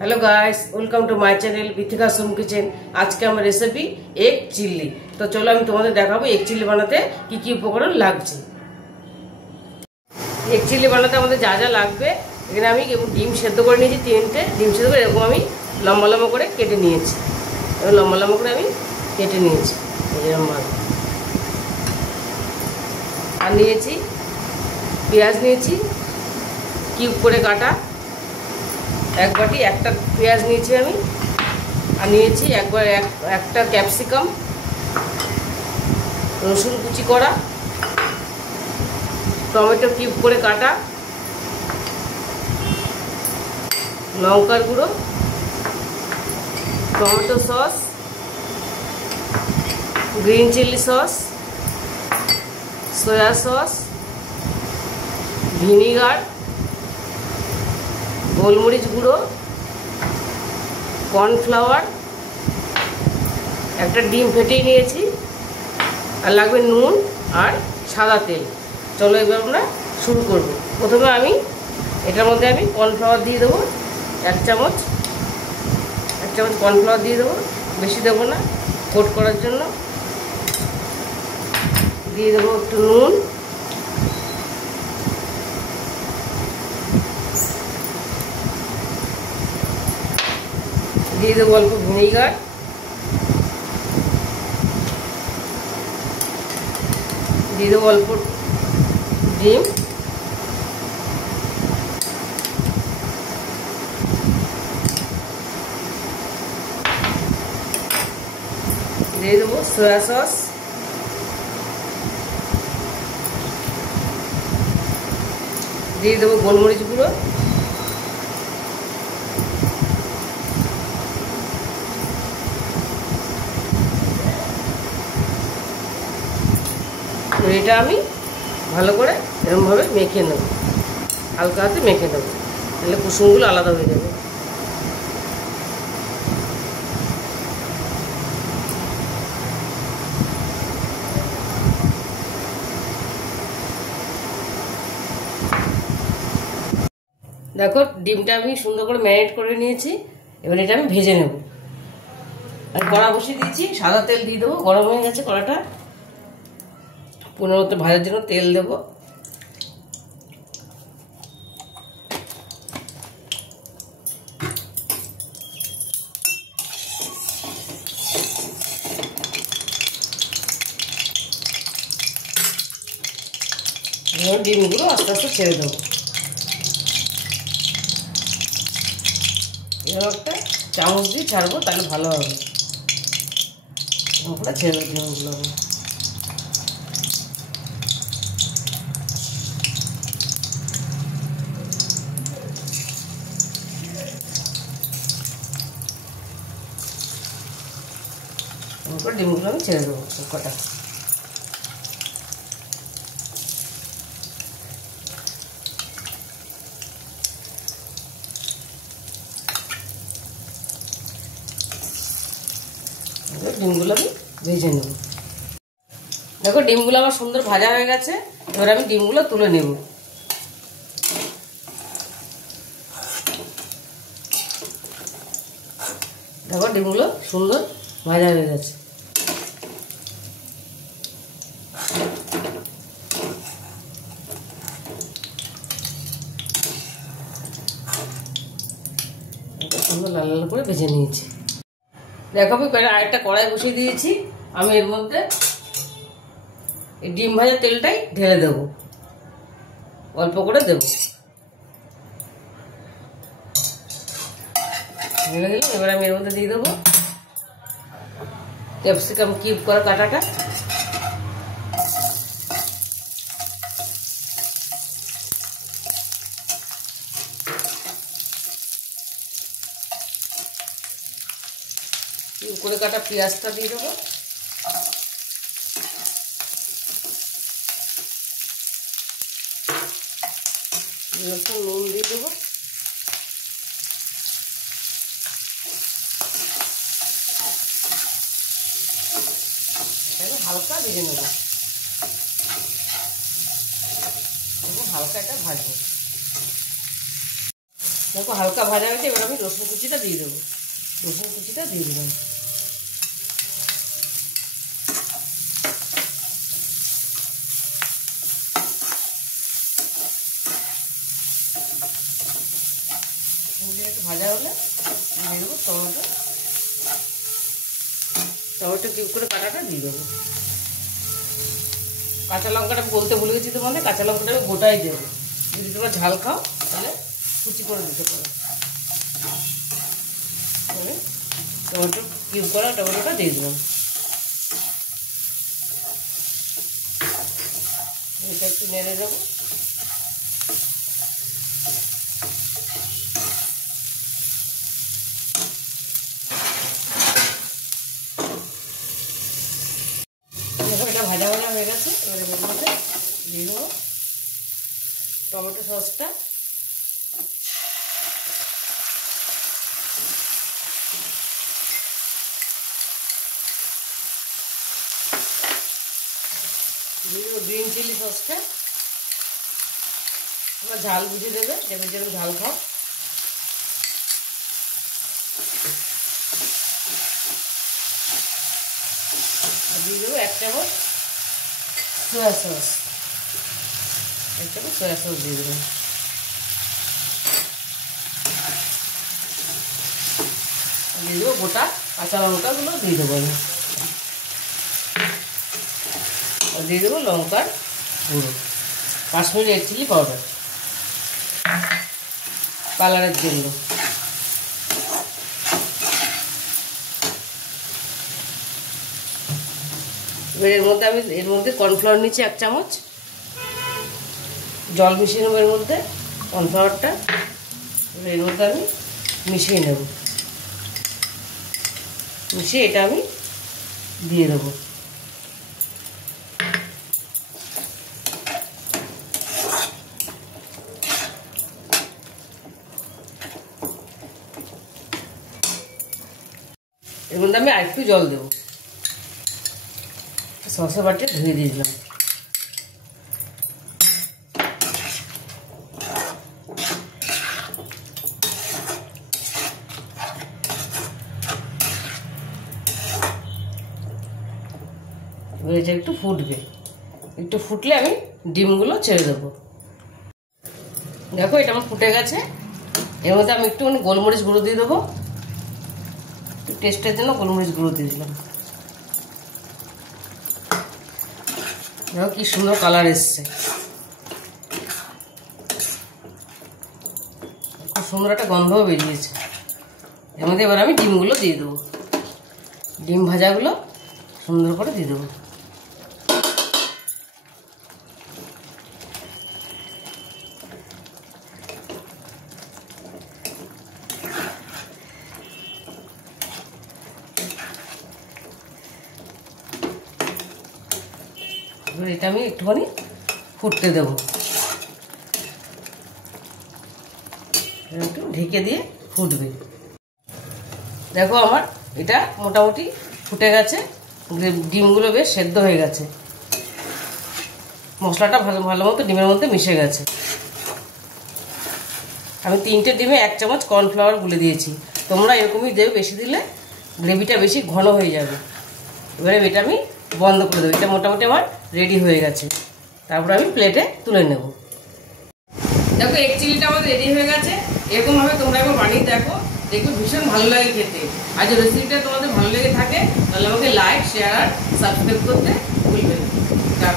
Hello guys, welcome to my channel Vithika Som kitchen. आज के हमारे रेसिपी एग चिल्ली। तो चलो আমি তোমাদের দেখাবো এগ চিল্লি বানাতে কি কি উপকরণ লাগছে। এগ চিল্লি বানাতে আমাদের যা যা লাগবে, এখানে আমি ডিম সেদ্ধ করে নিয়েছি, 3টে ডিম সেদ্ধ করে এরকম আমি লম্বা লম্বা করে কেটে নিয়েছি। লম্বা লম্বা করে আমি কেটে নিয়েছি এরকম ভাবে। আর নিয়েছি পেঁয়াজ, নিয়েছি কিউব করে কাটা এক বাটি, একটা পেঁয়াজ নিয়েছি আমি। আর নিয়েছি একটা ক্যাপসিকাম, রসুন কুচি করা, টমেটো কিউব করে কাটা, লঙ্কার গুঁড়ো, tomato sauce, green chilli sauce, soya sauce, vinegar, গোলমরিচ গুঁড়ো, কর্নফ্লাওয়ার, একটা ডিম ফেটিয়ে নিয়েছি, আর লাগবে নুন আর সাদা তেল। চলো এবার আমরা শুরু করব। প্রথমে আমি এটার মধ্যে আমি কর্নফ্লাওয়ার দিয়ে দেবো, এক চামচ কর্নফ্লাওয়ার দিয়ে দেবো, বেশি দেবো না, কোট করার জন্য। দিয়ে দেবো একটু নুন, দিয়ে দেবো অল্প ভিনিগার, দিয়ে দেবো অল্প ডিম, দিয়ে দেবো সয়া সস, দিয়ে দেবো গোলমরিচ গুঁড়ো, এটা আমি ভালো করে এরকমভাবে মেখে নেব, হালকা হাতে মেখে নেব, তাহলে কুসুমগুলো আলাদা হয়ে যাবে। দেখো ডিমটা আমি সুন্দর করে ম্যারিনেট করে নিয়েছি। এবার এটা আমি ভেজে নেব। আর কড়া বসিয়ে দিয়েছি, সাদা তেল দিয়ে দেবো, গরম হয়ে গেছে কড়াটা। 15 ভাজার জন্য তেল দেব। ডিমগুলো আস্তে আস্তে ছেড়ে দেবো। এরকম একটা চামচ দিয়ে ছাড়বো, তাহলে ভালো হবে। এরকম ছেড়ে দেবো ডিমগুলো। ডিমগুলো আমি ছেড়ে দেবো কটা। ডিমগুলো আমি ভেজে নেব। দেখো ডিমগুলো আমার সুন্দর ভাজা হয়ে গেছে। এবার আমি ডিমগুলো তুলে নেব। দেখো ডিমগুলো সুন্দর ভাজা হয়ে গেছে। সুন্দর লাল লাল করে ভেজে নিয়েছি। দেখো আমি আরেকটা কড়াই বসিয়ে দিয়েছি। আমি এর মধ্যে এই ডিম ভাজা তেলটাই ঢেলে দেবো, অল্প করে দেবো। ঢেলে দিলাম। এবার আমি এর মধ্যে দিয়ে দেবো ক্যাপসিকাম কিউব করা কাটাটা, কিউব করে কাটা পেঁয়াজটা দিয়ে দেবো, একটু নুন দিয়ে দেবো, হালকা ভেজে নেব, হালকা এটা ভাজবো। দেখো হালকা ভাজা হয়েছে, এবার আমি রসুন কুচিটা দিয়ে দেবো। রসুন কুচিটা দিয়ে দিলাম। একটু ভাজা হলে দিয়ে দেবো টমেটো। টমেটো কিউব করে কাটাটা দিয়ে দেবো। কাঁচা লঙ্কাটা বলতে ভুলে গেছি তোমাদের, কাঁচা লঙ্কাটা আমি গোটাই দেবো। যদি তোমরা ঝাল খাও তাহলে কুচি করে দিতে পারো। টমেটো কিউব করা টমেটোটা দিয়ে দিলাম। এটা একটু নেড়ে দেবো। এটা ভাজা ভাজা হয়ে গেছে। এবারে এর মধ্যে দিয়ে দেবো টমেটো সসটা। দিয়ে দেবো গ্রিন চিলি সসটা। তোমরা ঝাল বুঝে দেবে, যেমন যেরকম ঝাল খাও। আর দিয়ে দেবো 1 চামচ সোয়া সস। 1 চামচ সোয়া সস দিয়ে দেবো। দিয়ে দেবো গোটা কাঁচা লঙ্কাগুলো দিয়ে দেবো আমি। আর দিয়ে দেবো লঙ্কার গুঁড়ো, কাশ্মীরি রেড চিলি পাউডার কালারের জন্য। এবার এর মধ্যে কর্নফ্লাওয়ার নিচ্ছি 1 চামচ। জল মিশিয়ে নেবো এর মধ্যে কর্নফ্লাওয়ারটা। এর মধ্যে আমি মিশিয়ে নেব। মিশিয়ে এটা আমি দিয়ে দেবো। এর মধ্যে আমি আরেকটু জল দেবো। সসের বাটি ধুয়ে দিয়ে দিলাম। এবার এটা একটু ফুটবে। একটু ফুটলে আমি ডিমগুলো ছেড়ে দেবো। দেখো এটা আমার ফুটে গেছে। এর মধ্যে আমি একটুখানি গোলমরিচ গুঁড়ো দিয়ে দেবো। টেস্টের জন্য গোলমরিচ গুঁড়ো দিয়ে দিলাম। দেখো কি সুন্দর কালার এসছে। খুব সুন্দর একটা গন্ধও বেরিয়েছে। এর মধ্যে এবার আমি ডিমগুলো দিয়ে দেবো। ডিম ভাজাগুলো সুন্দর করে দিয়ে দেবো। এবার এটা আমি একটুখানি ফুটতে দেবো। একটু ঢেকে দিয়ে ফুটবে। দেখো আমার এটা মোটামুটি ফুটে গেছে। ডিমগুলো বেশ সেদ্ধ হয়ে গেছে। মশলাটা ভালো মতো ডিমের মধ্যে মিশে গেছে। আমি 3টে ডিমে 1 চামচ কর্নফ্লাওয়ার গুলে দিয়েছি। তোমরা এরকমই দেবে, বেশি দিলে গ্রেভিটা বেশি ঘন হয়ে যাবে। এবারে এটা আমি বন্ধ করে দেবো। এটা মোটামুটি আমার রেডি হয়ে গেছে। তারপর আমি প্লেটে তুলে নেব। দেখো এগ চিলিটা আমাদের রেডি হয়ে গেছে। এরকমভাবে তোমরা একবার বানিয়ে দেখো, দেখবে ভীষণ ভালো লাগে খেতে। আর যদি রেসিপিটা তোমাদের ভালো লেগে থাকে তাহলে আমাকে লাইক, শেয়ার আর সাবস্ক্রাইব করতে ভুলবেন না।